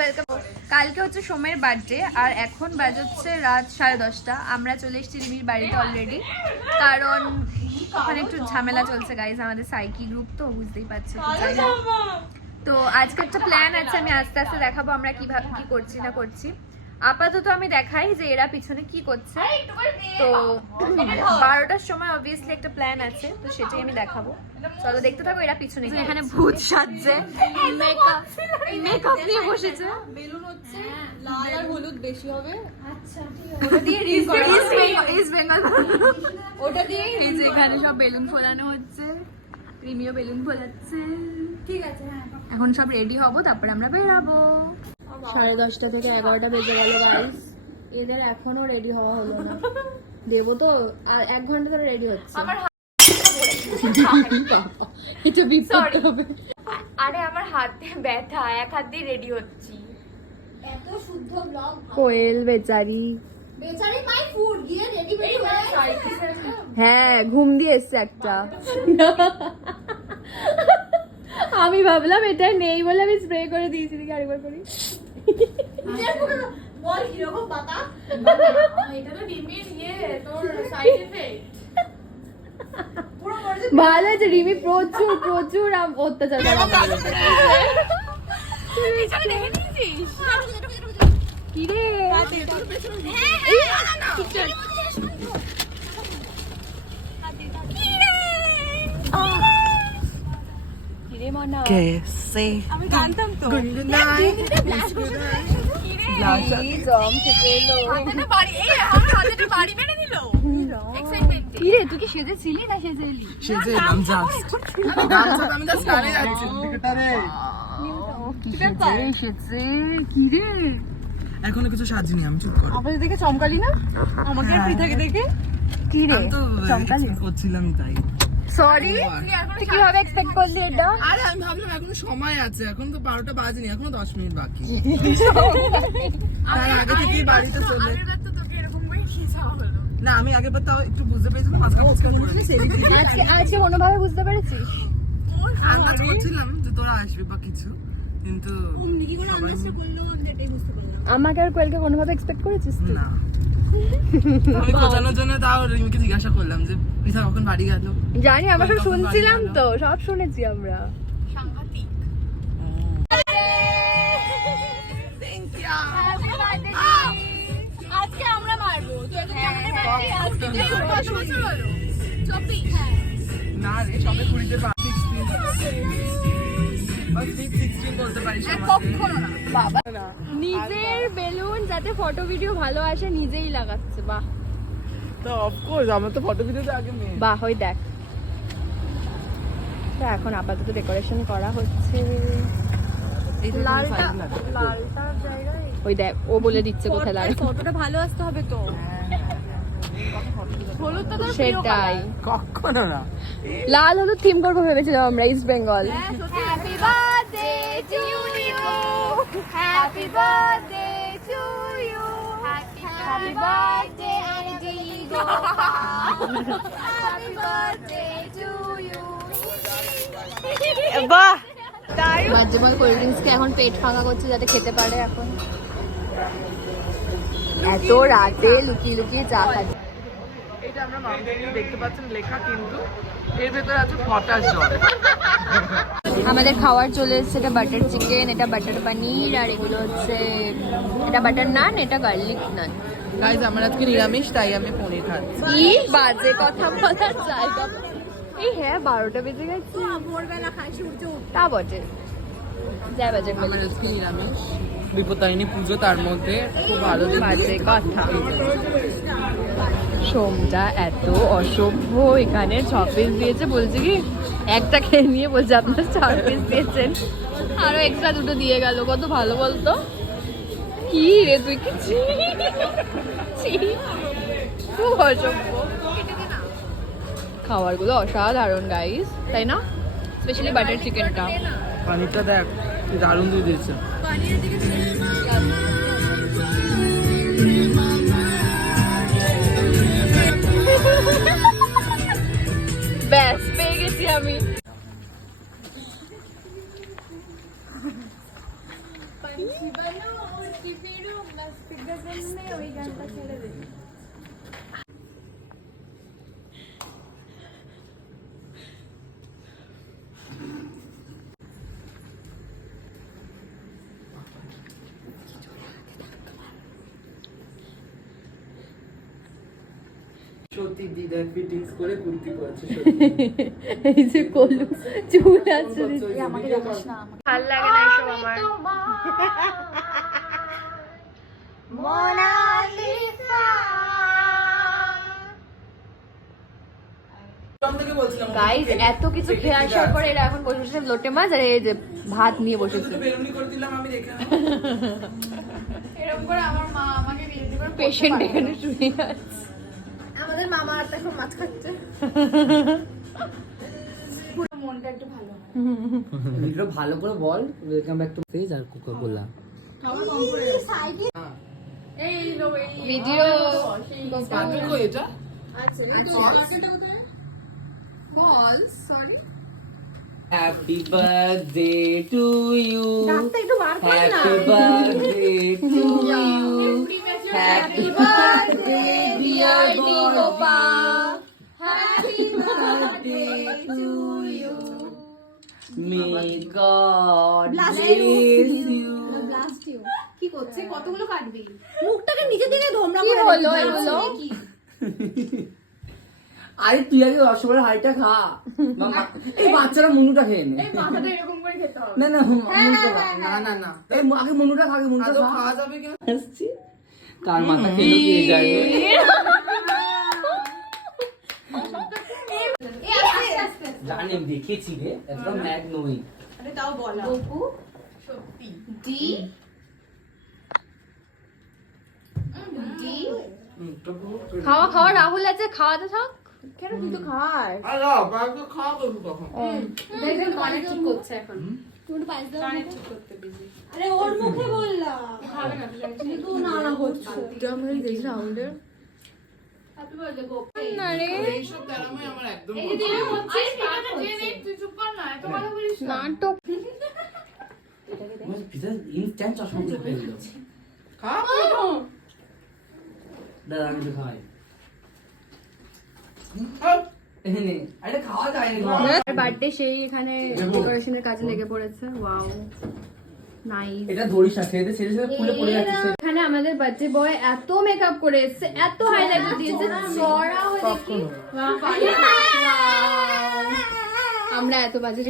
Welcome. কালকে হচ্ছে সোমের birthday আর এখন বাজে হচ্ছে রাত 10:30। আমরা চলে এসেছি রিমির বাড়িতে অলরেডি, কারণ ওখানে একটু ঝামেলা চলছে গাইজ। আমাদের সাইকি গ্রুপ তো বুঝতেই পারছো। তো আজকে একটা প্ল্যান আছে, আমি আস্তে আস্তে দেখাবো আমরা কিভাবে কি করছি না করছি। আপাতত আমি দেখাই যে এরা পিছনে কি করছে। তো 12টার সময় অবভিয়াসলি একটা প্ল্যান আছে, তো সেটাই আমি দেখাবো। চলো দেখতে থাকো। এরা পিছনে এখানে ভূত সাজছে, মেকআপ নিয়ে বসেছে। বেলুন হচ্ছে লাল আর হলুদ বেশি হবে। আচ্ছা ওটা দিয়ে ইস্ট বেঙ্গল ওটা দিয়ে এই যে এখানে সব বেলুন ফোলানো হচ্ছে, রিমিও বেলুন ফোলাচ্ছে। ঠিক আছে। হ্যাঁ এখন সব রেডি হব, তারপরে আমরা বেরাবো। 10:30 থেকে 11টা বেজে গেল গাইস। এদের এখনো রেডি হওয়া হলো না। দেবো তো আর 1 ঘন্টা ধরে রেডি হচ্ছে। এটা বিপদ হবে। আরে আমার হাতে ব্যথা, এক হাত দিয়ে রেডি হচ্ছি। এত শুদ্ধ ব্লগ কোয়েল বেচারি, বেচারি মাই ফুড গিয়ে রেডি হয়ে গেছে। হ্যাঁ ঘুম দিয়ে এসছে একটা। আমি ভাবলাম এটা নেই বলে আমি স্প্রে করে দিয়েছি। দেখি আরেকবার করি। বল কি রকম বাতা? এটা তো ডিমের তোর সাইড এফেক্ট। ভালো আছে, রিমি প্রচুর প্রচুর অত্যাচার করে আমার উপর। পিছনে দেখে নিয়েছিস? কি রে कैसे আমি জানতাম তো। হাতেটা বাড়ি, এই আমার হাতেটা বাড়ি মেরে দিল। এক্সাইটমেন্ট। কি রে তুই কি সেজেছিলি না সেজেলি? সেজে এলাম জাস্ট আমি জাস্ট গানে যাচ্ছি এসেছে কি রে? এখনো কিছু সাজিনি আমি, চুপ কর। আবার দেখে চমকালি না আমাকে ফ্রি থাকে দেখে? কি রে আমি তো চমকালি? expect করছিলাম তাই। সরি, তুই কিভাবে এক্সপেক্ট করলি এটা? আরে আমি ভাবলাম এখনো সময় আছে, এখন তো 12টা বাজেনি, এখনো 10 মিনিট বাকি। তার আগে থেকেই বাড়িতে চলে। আগেরবার তো তোকে এরকম করে কি চাওয়া হলো? না আমি আগেরবার তাও একটু বুঝতে পেরেছিলাম, আজকে আজকে কোনোভাবে বুঝতে পেরেছিস? আন্দাজ করছিলাম যে তোরা আসবে বা কিছু, কিন্তু কি করে আন্দাজটা করলো এটাই বুঝতে পারলাম। আমাকে আর কোয়েলকে কোনোভাবে এক্সপেক্ট করেছিস তুই? না। আমি খোঁজানোর জন্য তাও রিমিকে জিজ্ঞাসা করলাম যে পৃথা কখন বাড়ি গেল। জানি, আমরা সব শুনছিলাম তো, সব শুনেছি আমরা। সাংঘাতিক। আজকে আমরা মারবো। তুই যদি আমাদের বাড়ি আজকে কত বছর হলো? 24। হ্যাঁ। না রে, সবে 20-তে 16 বলতে পারিস আমাকে। কখনো না। বাবা নিজের বেলুন যাতে ফটো ভিডিও ভালো আসে নিজেই লাগাচ্ছে। বাহ তো অফকোর্স আমার তো ফটো ভিডিওতে আগে মেয়ে। বাহ, ওই দেখ। তো এখন আপাতত ডেকোরেশন করা হচ্ছে। লালটা জায়গায় ওই দেখ, ও বলে দিচ্ছে কোথায় লাল। ফটোটা ভালো আসতে হবে তো। হলুদটা তো সেটাই, কখনো না। লাল হলুদ থিম করবো ভেবেছিলাম আমরা, East Bengal. Happy birthday to you, happy birthday to you, happy birthday আন্টিগো, হ্যাপি বার্থডে টু ইউ। বাহ, বার্থডে বয় কোল্ড ড্রিঙ্কস কে এখন পেট ফাঁকা করছে যাতে খেতে পারে। এখন এত রাতে লুকিয়ে লুকিয়ে চা খাচ্ছে। এটা আমরা দেখতে পাচ্ছেন লেখা, কিন্তু এর ভেতরে আছে পটাশ জল। আমাদের খাবার চলে এসেছে। এটা বাটার চিকেন, এটা বাটার পনির, আর এগুলো হচ্ছে এটা বাটার নান, এটা গার্লিক নান। গাইস আমার আজকে নিরামিষ, তাই আমি পনির খাচ্ছি। কি বাজে কথা বলার জায়গা। এই হ্যাঁ 12টা বেজে গেছে। ভোরবেলা খাই সূর্য তা বটে, যাই বাজে বলি। আমার আজকে নিরামিষ, বিপত্তারিণী পুজো, তার মধ্যে খুব ভালো বাজে কথা। সোমটা এত অসভ্য, এখানে 6 পিস দিয়েছে, বলছে কি একটা খেয়ে নিয়ে বলছে আপনার 4 পিস দিয়েছেন, আরো এক্সট্রা 2টো দিয়ে গেল। কত ভালো বলতো। কি রে তুই কি খুব অসভ্য। খাবারগুলো অসাধারণ গাইস, তাই না? স্পেশালি বাটার চিকেনটা। পানিরটা দেখ দারুণ দিয়ে দিয়েছে। ব্যাস পেয়ে গেছি আমি। ওই গানটা ছেড়ে দে। সত্যি দিদা ফিটিংস করে কুর্তি পরেছে এই যে কলু চুল আছে আমাকে দেখাস না ভাল লাগে না এসব আমার। গাইস এত কিছু খেয়ে আসার পরে এরা এখন বসে বসে লোটে মাছ আর এই যে ভাত নিয়ে বসেছে। বেলুনি করে দিলাম আমি দেখে না এরকম করে আমার মা আমাকে বিরক্তি করে পেশেন্ট এখানে শুয়ে আছে। আমাদের মামা আর এখন মাছ খাচ্ছে পুরো মনটা একটু ভালো ভিডিও ভালো করে বল ওয়েলকাম ব্যাক টু পেজ আর কোকা কোলা খাবার কম করে এই লো এই ভিডিও পাগল কই এটা আচ্ছা এই তো মার্কেটে কোথায় malls sorry happy birthday to you doctor একটু বার কর না happy birthday to you happy birthday dear Gopal happy birthday to you may God bless you blast you কি করছে কতগুলো কাটবি মুখটাকে নিচে দিকে ধোমরা কি করে হলো এগুলো? আরে তুই আগে রসগোল্লার হাড়িটা খা এই বাচ্চারা মনুটা খেয়ে নে মাথাটা এরকম করে খেতে হবে না না মনুটা খা। না না না এই আগে মনুটা খা আগে মনুটা আদৌ খা খাওয়া যাবে কেন আসছি কার মাথা খেলো কে জানে জানি আমি দেখেছি রে একদম ম্যাগ নই আরে তাও বলা গপু সত্যি ডি ডি খাওয়া খাওয়া রাহুল আছে খাওয়াতে থাক। কেন তুই তো খাস আরে বাবা খাওয়া দেবো তখন দেখবেন কানে ঠিক করছে এখন কানে ঠিক করতে দিবি আরে ওর মুখে বললাম খাবে না তুই তো না না করছিস রাহুলের হ্যাপি বার্থডে গোপ না রে এইসব তেরাময় আমার একদম এই যে হচ্ছে ঠিকানা জেনে তুই চুপ কর না এত কথা বলিস না নাটক পিজা ইনস্ট্যান্ট চশমা খুলে ফেললো খাওয়া দাদা আমি তো খাই খাও। এখানে আরে খাওয়া যায় না বার্থডে সেই এখানে ডেকোরেশনের কাজে লেগে পড়েছে। Wow nice. এটা ধরিস না ছেড়ে ছেড়ে ছেড়ে খুলে পড়ে যাচ্ছে এখানে আমাদের বার্থডে বয় এত মেকআপ করে এসেছে, এত হাইলাইটার দিয়েছে, চড়া হয়ে দেখি আমরা এত বাজে